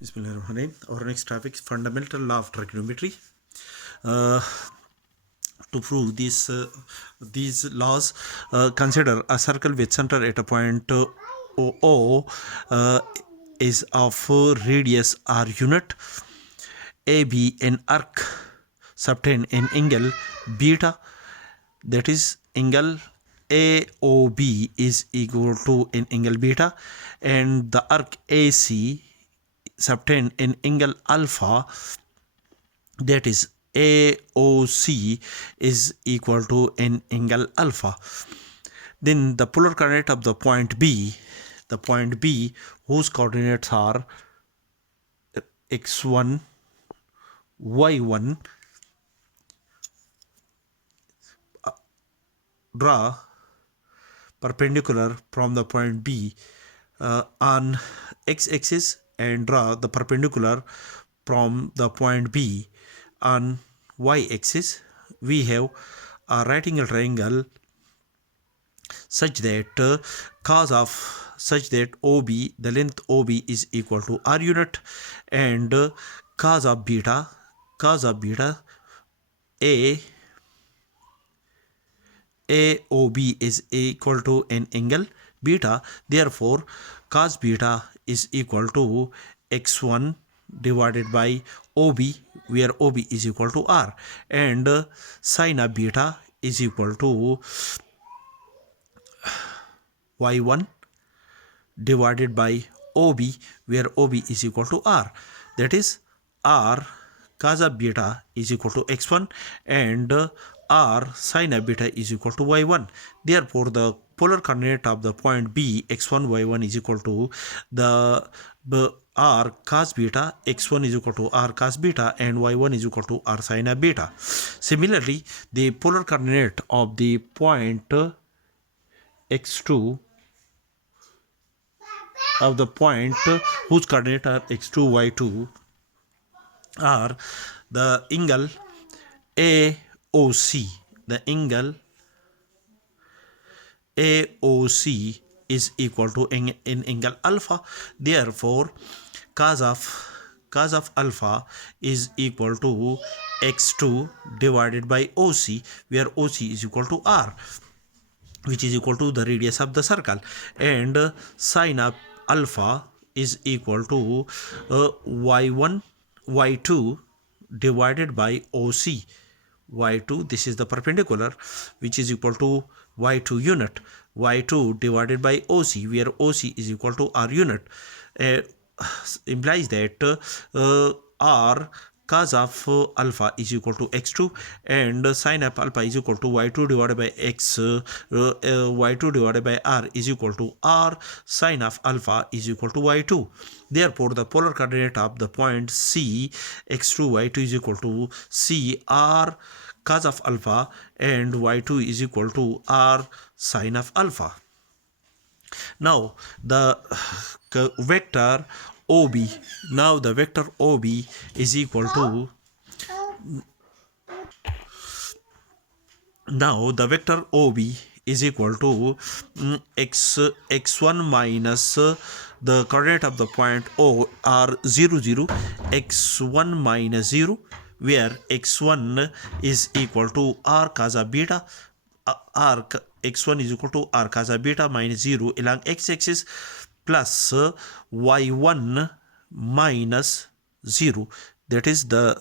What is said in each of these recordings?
Bismillahirrahmanirrahim. Our next topic is fundamental law of trigonometry. To prove these laws, consider a circle with center at a point O is of radius r unit. AB an arc subtend an angle beta, that is angle AOB is equal to an angle beta, and the arc AC subtend an angle alpha, that is AOC is equal to an angle alpha. Then the polar coordinate of the point B whose coordinates are x1 y1, draw perpendicular from the point B on x-axis and draw the perpendicular from the point B on y-axis. We have a right angle triangle such that OB, the length OB is equal to r unit, and cos of beta AOB is equal to an angle beta. Therefore, cos beta is equal to x1 divided by OB, where OB is equal to r, and sin of beta is equal to y1 divided by OB, where OB is equal to r. That is, r cos of beta is equal to x1 and r sin of beta is equal to y1. Therefore, the polar coordinate of the point B x1 y1 is equal to the r cos beta. X1 is equal to r cos beta and y1 is equal to r sin of beta. Similarly, the polar coordinate of the point x2 of the point whose coordinate are x2 y2 are the angle AOC. The angle AOC is equal to an angle alpha. Therefore, cos of alpha is equal to x2 divided by OC, where OC is equal to r, which is equal to the radius of the circle, and sin of alpha is equal to y2 divided by OC. y2, this is the perpendicular, which is equal to y2 unit, y2 divided by OC, where OC is equal to r unit, implies that r cos of alpha is equal to x2 and sin of alpha is equal to y2 divided by x, y2 divided by r is equal to r sin of alpha is equal to y2. Therefore, the polar coordinate of the point C x2 y2 is equal to C r cos of alpha and y2 is equal to r sin of alpha. Now the vector OB. Now the vector OB is equal to x1 minus the coordinate of the point O are 0 0, x1 minus 0, where x1 is equal to r cos of beta, x1 is equal to r cos of beta minus 0 along x-axis, plus y1 minus 0, that is the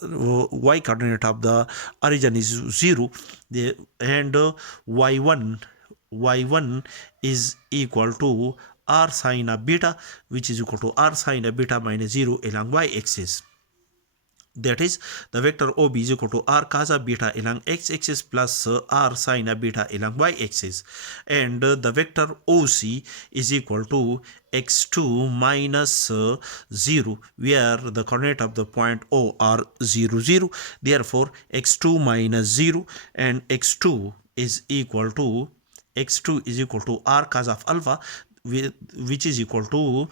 y coordinate of the origin is 0, and y1 is equal to r sin of beta, which is equal to r sin of beta minus 0 along y-axis. That is, the vector OB is equal to r cos of beta along x-axis plus r sin of beta along y-axis, and the vector OC is equal to x2 minus 0, where the coordinate of the point O are 0 0. Therefore, x2 minus 0 and x2 is equal to r cos of alpha, which is equal to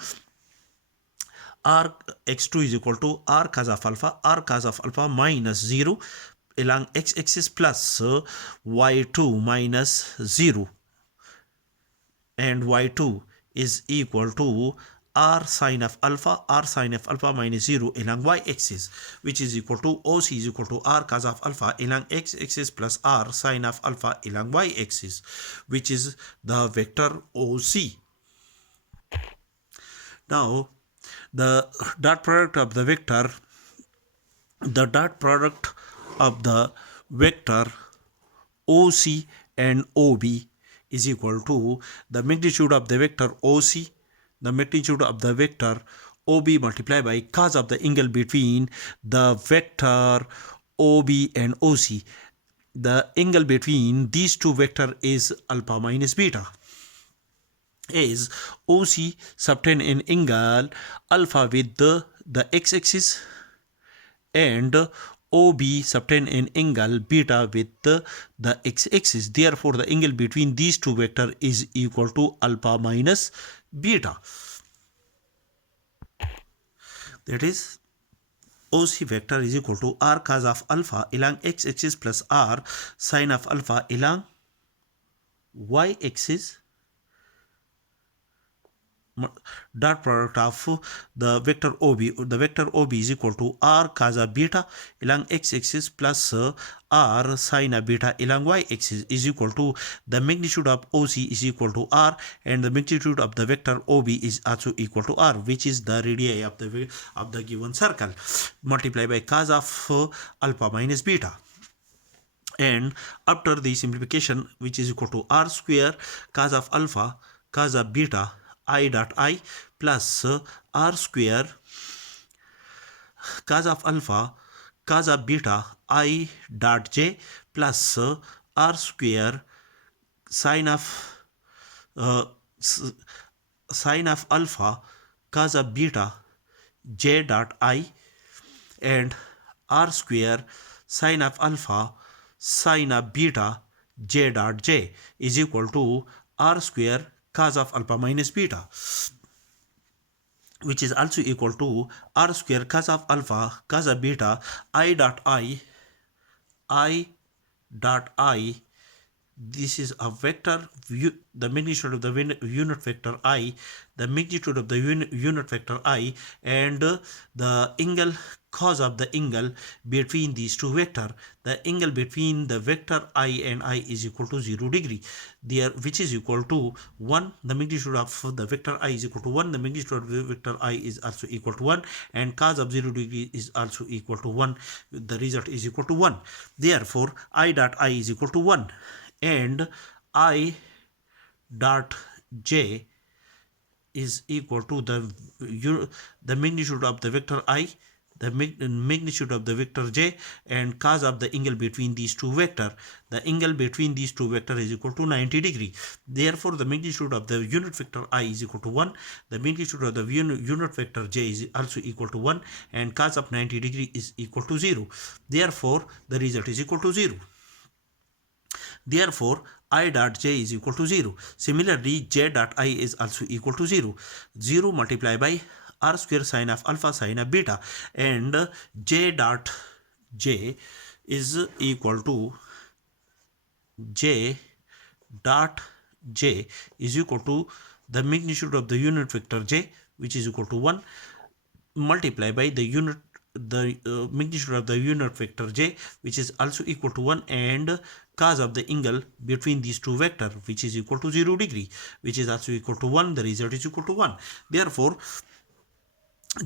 x2 is equal to r cos of alpha minus 0 along x-axis plus y2 minus 0, and y2 is equal to r sine of alpha minus 0 along y-axis, which is equal to OC is equal to r cos of alpha along x-axis plus r sine of alpha along y-axis, which is the vector OC. Now, the dot product of the vector OC and OB is equal to the magnitude of the vector OC, the magnitude of the vector OB multiplied by cos of the angle between the vector OB and OC. The angle between these two vectors is alpha minus beta. Is OC subtend an angle alpha with the x-axis, and OB subtend an angle beta with the x-axis. Therefore, the angle between these two vectors is equal to alpha minus beta. That is, OC vector is equal to r cos of alpha along x-axis plus r sine of alpha along y-axis, dot product of the vector OB is equal to r cos of beta along x-axis plus r sine of beta along y-axis is equal to the magnitude of OC is equal to r, and the magnitude of the vector OB is also equal to r, which is the radii of the given circle, multiplied by cos of alpha minus beta. And after the simplification, which is equal to r square cos of alpha cos of beta I dot I plus r square cos of alpha cos of beta I dot j plus r square sine of alpha cos of beta j dot I, and r square sine of alpha sine of beta j dot j is equal to r square cos of alpha minus beta, which is also equal to r square cos of alpha cos of beta I dot I. This is a vector, the magnitude of the unit vector I, the magnitude of the unit vector I, and the angle cos of the angle between these two vectors. The angle between the vector I and I is equal to 0 degree, there, which is equal to 1. The magnitude of the vector I is equal to 1. The magnitude of the vector I is also equal to 1, and cos of 0 degree is also equal to 1. The result is equal to 1. Therefore, I dot I is equal to 1. And I dot j is equal to the magnitude of the vector I, the magnitude of the vector j, and cos of the angle between these two vectors. The angle between these two vectors is equal to 90 degree. Therefore, the magnitude of the unit vector I is equal to 1. The magnitude of the unit vector j is also equal to 1, and cos of 90 degree is equal to 0. Therefore, the result is equal to 0. Therefore, I dot j is equal to 0. Similarly, j dot I is also equal to 0. 0 multiplied by r square sine of alpha sine of beta, and j dot j is equal to the magnitude of the unit vector j, which is equal to 1, multiplied by the magnitude of the unit vector j, which is also equal to 1, and cos of the angle between these two vectors, which is equal to 0 degree, which is also equal to 1. The result is equal to 1. Therefore,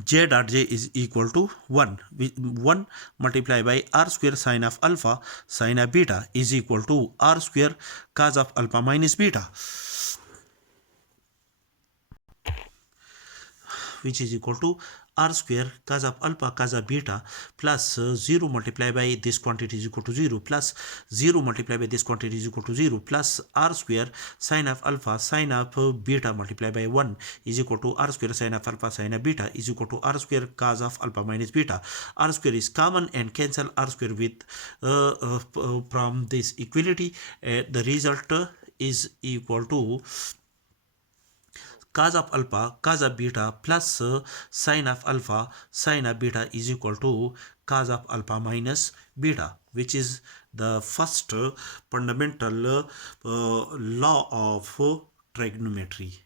j dot j is equal to 1. 1 multiplied by r square sine of alpha sine of beta is equal to r square cos of alpha minus beta, which is equal to r square cos of alpha cos of beta plus 0 multiplied by this quantity is equal to 0 plus 0 multiplied by this quantity is equal to 0 plus r square sine of alpha sine of beta multiplied by 1 is equal to r square sine of alpha sine of beta is equal to r square cos of alpha minus beta. R square is common and cancel r square with from this equality. The result is equal to cos of alpha cos of beta plus sine of alpha sine of beta is equal to cos of alpha minus beta, which is the first fundamental law of trigonometry.